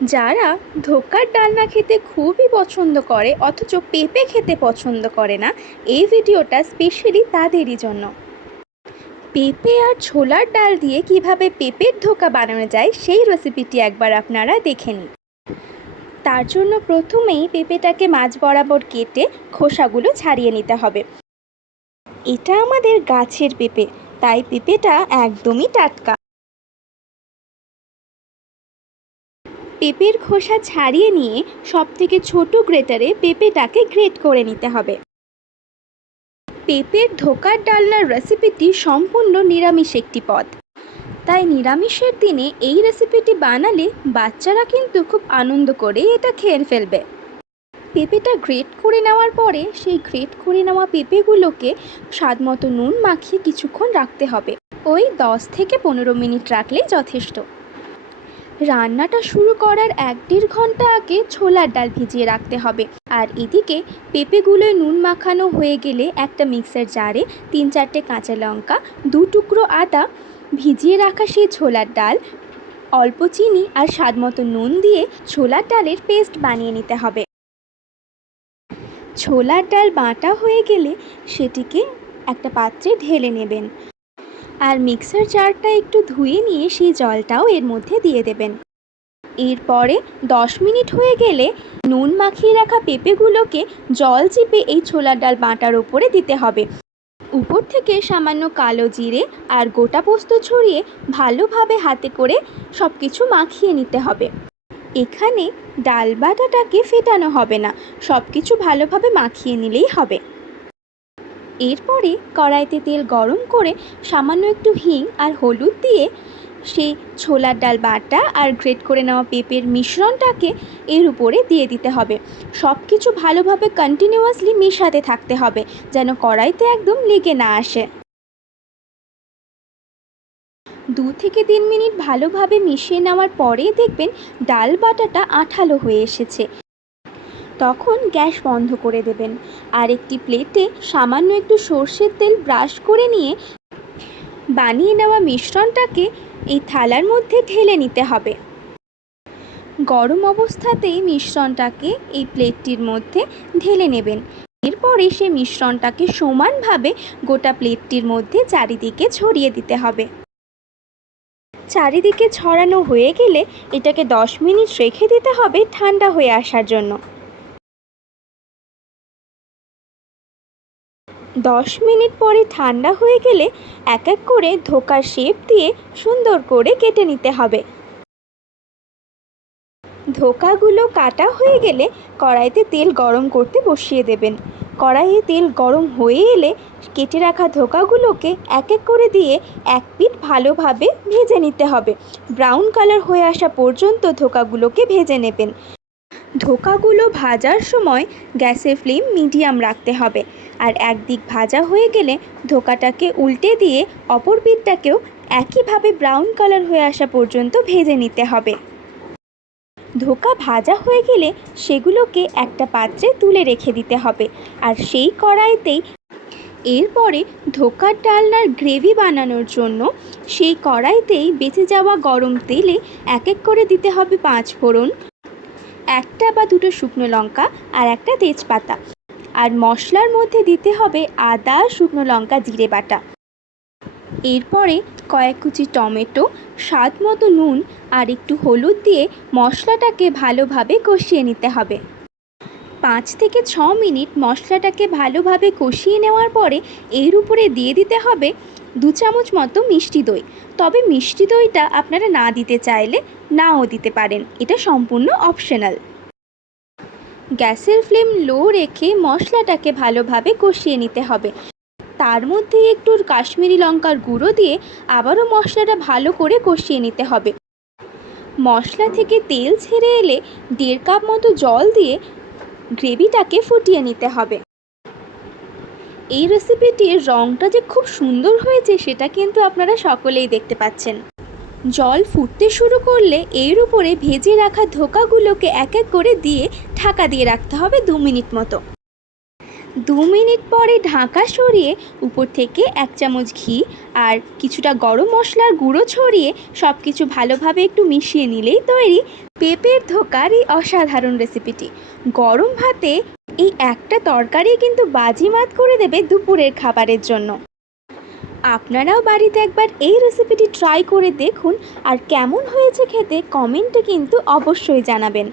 যারা ধোকার ডালনা খেতে খুবই পছন্দ করে, অথচ পেঁপে খেতে পছন্দ করে না, এই ভিডিওটা স্পেশালি তাদেরই জন্য। পেঁপে আর ছোলার ডাল দিয়ে কীভাবে পেঁপের ধোকা বানানো যায়, সেই রেসিপিটি একবার আপনারা দেখে নিন। তার জন্য প্রথমেই পেঁপেটাকে মাছ বরাবর কেটে খোসাগুলো ছাড়িয়ে নিতে হবে। এটা আমাদের গাছের পেঁপে, তাই পেঁপেটা একদমই টাটকা। পেঁপের খোসা ছাড়িয়ে নিয়ে সব থেকে ছোট গ্রেটারে পেঁপেটাকে গ্রেট করে নিতে হবে। পেঁপের ধোকার ডালনার রেসিপিটি সম্পূর্ণ নিরামিষ একটি পদ। তাই নিরামিষের দিনে এই রেসিপিটি বানালে বাচ্চারা কিন্তু খুব আনন্দ করে এটা খেয়ে ফেলবে। পেঁপেটা গ্রেট করে নেওয়ার পরে সেই গ্রেট করে নেওয়া পেঁপেগুলোকে স্বাদ মতো নুন মাখিয়ে কিছুক্ষণ রাখতে হবে। ওই দশ থেকে পনেরো মিনিট রাখলে যথেষ্ট। রান্নাটা শুরু করার এক দেড় ঘণ্টা আগে ছোলার ডাল ভিজিয়ে রাখতে হবে। আর এদিকে পেঁপেগুলোয় নুন মাখানো হয়ে গেলে একটা মিক্সার জারে তিন চারটে কাঁচা লঙ্কা, দু টুকরো আদা ভিজিয়ে রাখা সেই ছোলার ডাল, অল্প চিনি আর স্বাদ মতো নুন দিয়ে ছোলার ডালের পেস্ট বানিয়ে নিতে হবে। ছোলার ডাল বাটা হয়ে গেলে সেটিকে একটা পাত্রে ঢেলে নেবেন। আর মিক্সার জারটা একটু ধুয়ে নিয়ে সেই জলটাও এর মধ্যে দিয়ে দেবেন। এরপরে দশ মিনিট হয়ে গেলে নুন মাখিয়ে রাখা পেঁপেগুলোকে জল চিপে এই ছোলার ডাল বাটার ওপরে দিতে হবে। উপর থেকে সামান্য কালো জিরে আর গোটা পোস্ত ছড়িয়ে ভালোভাবে হাতে করে সব কিছু মাখিয়ে নিতে হবে। এখানে ডাল বাটাটাকে ফেটানো হবে না সব কিছু ভালোভাবে মাখিয়ে নিলেই হবে। এরপরে কড়াইতে তেল গরম করে সামান্য একটু হিং আর হলুদ দিয়ে সেই ছোলার ডাল বাটা আর গ্রেট করে নেওয়া পেঁপের মিশ্রণটাকে এর উপরে দিয়ে দিতে হবে। সব কিছু ভালোভাবে কন্টিনিউয়াসলি মেশাতে থাকতে হবে, যেন কড়াইতে একদম লেগে না আসে। দু থেকে তিন মিনিট ভালোভাবে মিশিয়ে নেওয়ার পরেই দেখবেন ডাল বাটাটা আঠালো হয়ে এসেছে। তখন গ্যাস বন্ধ করে দেবেন। আর একটি প্লেটে সামান্য একটু সর্ষের তেল ব্রাশ করে নিয়ে বানিয়ে নেওয়া মিশ্রণটাকে এই থালার মধ্যে ঢেলে নিতে হবে। গরম অবস্থাতেই মিশ্রণটাকে এই প্লেটটির মধ্যে ঢেলে নেবেন। এরপরে সে মিশ্রণটাকে সমানভাবে গোটা প্লেটটির মধ্যে চারিদিকে ছড়িয়ে দিতে হবে। চারিদিকে ছড়ানো হয়ে গেলে এটাকে দশ মিনিট রেখে দিতে হবে ঠান্ডা হয়ে আসার জন্য। দশ মিনিট পরে ঠান্ডা হয়ে গেলে এক এক করে ধোকার শেপ দিয়ে সুন্দর করে কেটে নিতে হবে। ধোকাগুলো কাটা হয়ে গেলে কড়াইতে তেল গরম করতে বসিয়ে দেবেন। কড়াইয়ে তেল গরম হয়ে এলে কেটে রাখা ধোকাগুলোকে এক এক করে দিয়ে এক পিঠ ভালোভাবে ভেজে নিতে হবে। ব্রাউন কালার হয়ে আসা পর্যন্ত ধোকাগুলোকে ভেজে নেবেন। ধোকাগুলো ভাজার সময় গ্যাসের ফ্লেম মিডিয়াম রাখতে হবে। আর একদিক ভাজা হয়ে গেলে ধোকাটাকে উল্টে দিয়ে অপর পিঠটাকেও একইভাবে ব্রাউন কালার হয়ে আসা পর্যন্ত ভেজে নিতে হবে। ধোকা ভাজা হয়ে গেলে সেগুলোকে একটা পাত্রে তুলে রেখে দিতে হবে। আর সেই কড়াইতেই এরপরে ধোকার ডালনার গ্রেভি বানানোর জন্য সেই কড়াইতেই বেঁচে যাওয়া গরম তেলে এক এক করে দিতে হবে পাঁচ ফোড়ন। একটা বা দুটো শুকনো লঙ্কা আর একটা তেজপাতা। আর মশলার মধ্যে দিতে হবে আদা, শুকনো লঙ্কা, জিরে বাটা। এরপরে কয়েক কুচি টমেটো, স্বাদ মতো নুন আর একটু হলুদ দিয়ে মশলাটাকে ভালোভাবে কষিয়ে নিতে হবে। পাঁচ থেকে ছ মিনিট মশলাটাকে ভালোভাবে কষিয়ে নেওয়ার পরে এর উপরে দিয়ে দিতে হবে দু চামচ মতো মিষ্টি দই। তবে মিষ্টি দইটা আপনারা না দিতে চাইলে নাও দিতে পারেন। এটা সম্পূর্ণ অপশনাল। গ্যাসের ফ্লেম লো রেখে মশলাটাকে ভালোভাবে কষিয়ে নিতে হবে। তার মধ্যে একটু কাশ্মীরি লঙ্কার গুঁড়ো দিয়ে আবারও মশলাটা ভালো করে কষিয়ে নিতে হবে। মশলা থেকে তেল ছেড়ে এলে দেড় কাপ মতো জল দিয়ে গ্রেভিটাকে ফুটিয়ে নিতে হবে। এই রেসিপিটির রঙটা যে খুব সুন্দর হয়েছে সেটা কিন্তু আপনারা সকলেই দেখতে পাচ্ছেন। জল ফুটতে শুরু করলে এর উপরে ভেজে রাখা ধোকাগুলোকে এক এক করে দিয়ে ঢাকা দিয়ে রাখতে হবে দু মিনিট মতো। দু মিনিট পরে ঢাকা সরিয়ে উপর থেকে এক চামচ ঘি আর কিছুটা গরম মশলার গুঁড়ো ছড়িয়ে সব কিছু ভালোভাবে একটু মিশিয়ে নিলেই তৈরি পেঁপের ধোকার এই অসাধারণ রেসিপিটি। গরম ভাতে এই একটা তরকারি কিন্তু বাজিমাত করে দেবে দুপুরের খাবারের জন্য। আপনারাও বাড়িতে একবার এই রেসিপিটি ট্রাই করে দেখুন আর কেমন হয়েছে খেতে কমেন্টে কিন্তু অবশ্যই জানাবেন।